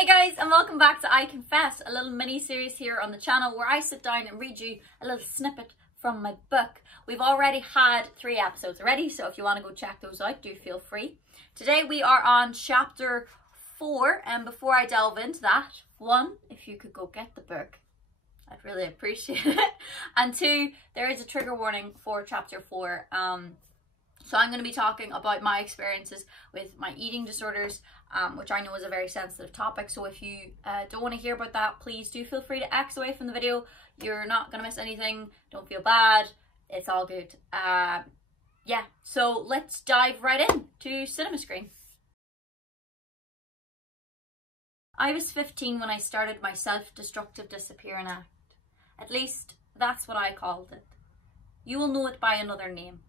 Hey guys, and welcome back to I Confess, a little mini series here on the channel where I sit down and read you a little snippet from my book. We've already had 3 episodes already, so if you want to go check those out, do feel free. Today we are on chapter 4, and before I delve into that, 1, if you could go get the book, I'd really appreciate it. And 2, there is a trigger warning for chapter 4. So I'm going to be talking about my experiences with my eating disorders, which I know is a very sensitive topic. So if you don't want to hear about that, please do feel free to X away from the video. You're not going to miss anything. Don't feel bad. It's all good. Yeah, so let's dive right in to Cinema Screen. I was 15 when I started my self-destructive disappearing act. At least, that's what I called it. You will know it by another name.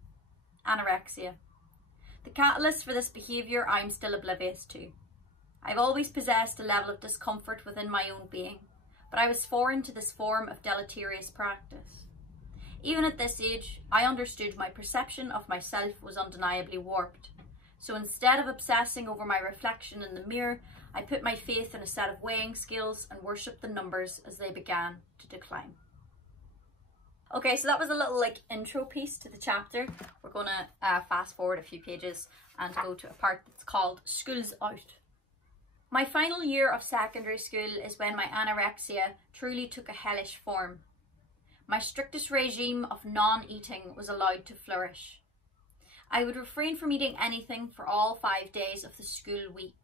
Anorexia. The catalyst for this behaviour I'm still oblivious to. I've always possessed a level of discomfort within my own being, but I was foreign to this form of deleterious practice. Even at this age, I understood my perception of myself was undeniably warped, so instead of obsessing over my reflection in the mirror, I put my faith in a set of weighing scales and worshipped the numbers as they began to decline. Okay, so that was a little intro piece to the chapter. We're going to fast forward a few pages and go to a part that's called School's Out. My final year of secondary school is when my anorexia truly took a hellish form. My strictest regime of non-eating was allowed to flourish. I would refrain from eating anything for all 5 days of the school week.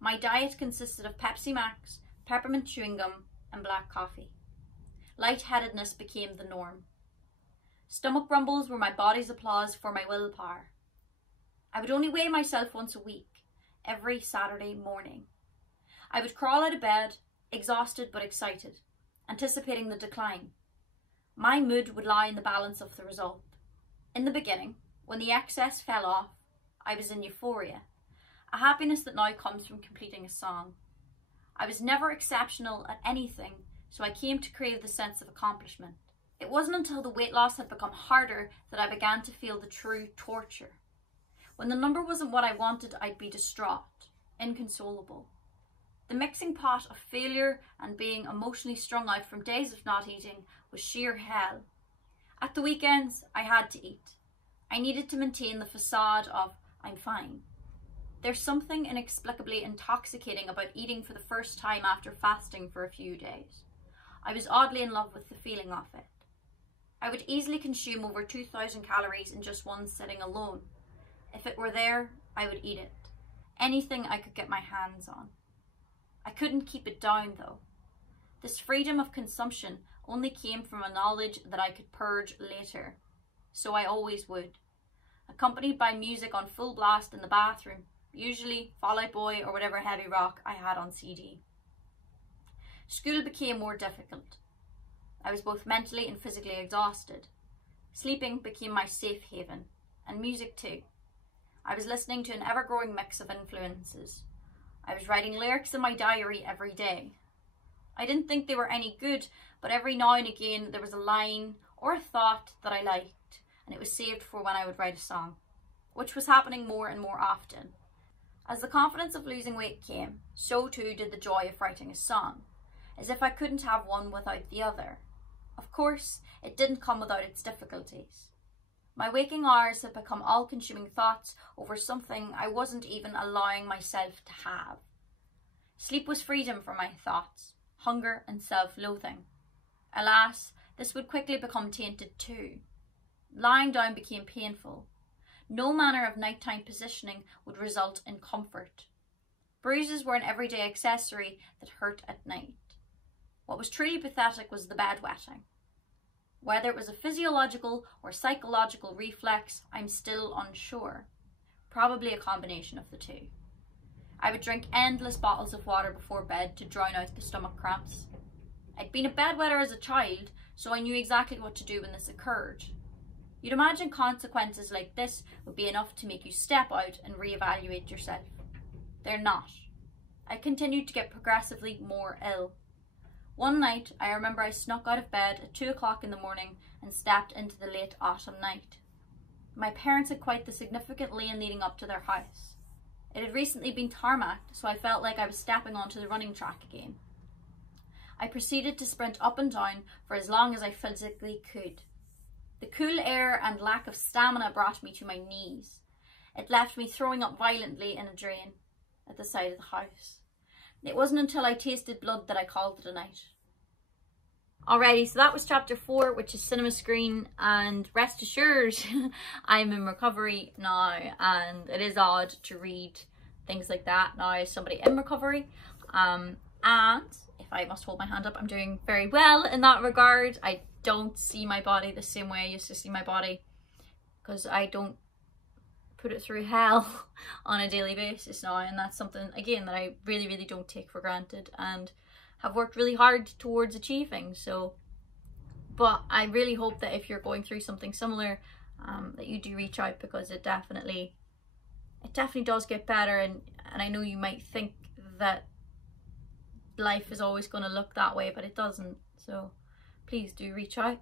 My diet consisted of Pepsi Max, peppermint chewing gum and black coffee. Lightheadedness became the norm. Stomach rumbles were my body's applause for my willpower. I would only weigh myself once a week, every Saturday morning. I would crawl out of bed, exhausted but excited, anticipating the decline. My mood would lie in the balance of the result. In the beginning, when the excess fell off, I was in euphoria, a happiness that now comes from completing a song. I was never exceptional at anything, so I came to crave the sense of accomplishment. It wasn't until the weight loss had become harder that I began to feel the true torture. When the number wasn't what I wanted, I'd be distraught, inconsolable. The mixing pot of failure and being emotionally strung out from days of not eating was sheer hell. At the weekends, I had to eat. I needed to maintain the facade of, I'm fine. There's something inexplicably intoxicating about eating for the first time after fasting for a few days. I was oddly in love with the feeling of it. I would easily consume over 2,000 calories in just one sitting alone. If it were there, I would eat it. Anything I could get my hands on. I couldn't keep it down though. This freedom of consumption only came from a knowledge that I could purge later. So I always would. Accompanied by music on full blast in the bathroom, usually Fall Out Boy or whatever heavy rock I had on CD. School became more difficult. I was both mentally and physically exhausted. Sleeping became my safe haven, and music too. I was listening to an ever-growing mix of influences. I was writing lyrics in my diary every day. I didn't think they were any good, but every now and again there was a line or a thought that I liked, and it was saved for when I would write a song, which was happening more and more often. As the confidence of losing weight came, so too did the joy of writing a song. As if I couldn't have one without the other. Of course, it didn't come without its difficulties. My waking hours had become all-consuming thoughts over something I wasn't even allowing myself to have. Sleep was freedom from my thoughts, hunger and self-loathing. Alas, this would quickly become tainted too. Lying down became painful. No manner of nighttime positioning would result in comfort. Bruises were an everyday accessory that hurt at night. What was truly pathetic was the bedwetting. Whether it was a physiological or psychological reflex, I'm still unsure. Probably a combination of the two. I would drink endless bottles of water before bed to drown out the stomach cramps. I'd been a bedwetter as a child, so I knew exactly what to do when this occurred. You'd imagine consequences like this would be enough to make you step out and reevaluate yourself. They're not. I continued to get progressively more ill. One night, I remember I snuck out of bed at 2 o'clock in the morning and stepped into the late autumn night. My parents had quite the significant lane leading up to their house. It had recently been tarmacked, so I felt like I was stepping onto the running track again. I proceeded to sprint up and down for as long as I physically could. The cool air and lack of stamina brought me to my knees. It left me throwing up violently in a drain at the side of the house. It wasn't until I tasted blood that I called it a night. Alrighty, so that was chapter 4, which is cinema screen, and rest assured, I'm in recovery now, and it is odd to read things like that now as somebody in recovery. And if I must hold my hand up, I'm doing very well in that regard. I don't see my body the same way I used to see my body, because I don't put it through hell on a daily basis now, and that's something, again, that I really, really don't take for granted and have worked really hard towards achieving. So, but I really hope that if you're going through something similar, that you do reach out, because it definitely does get better. And I know you might think that life is always going to look that way, but it doesn't. So please do reach out.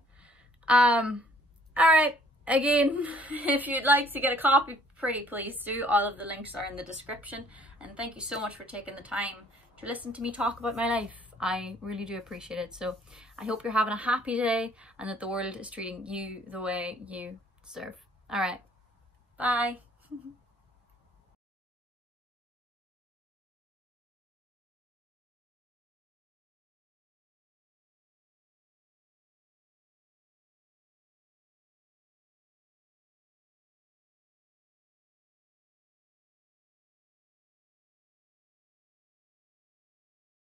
All right, again, if you'd like to get a copy, pretty please do. All of the links are in the description, and thank you so much for taking the time to listen to me talk about my life. I really do appreciate it. So I hope you're having a happy day and that the world is treating you the way you deserve. All right, bye.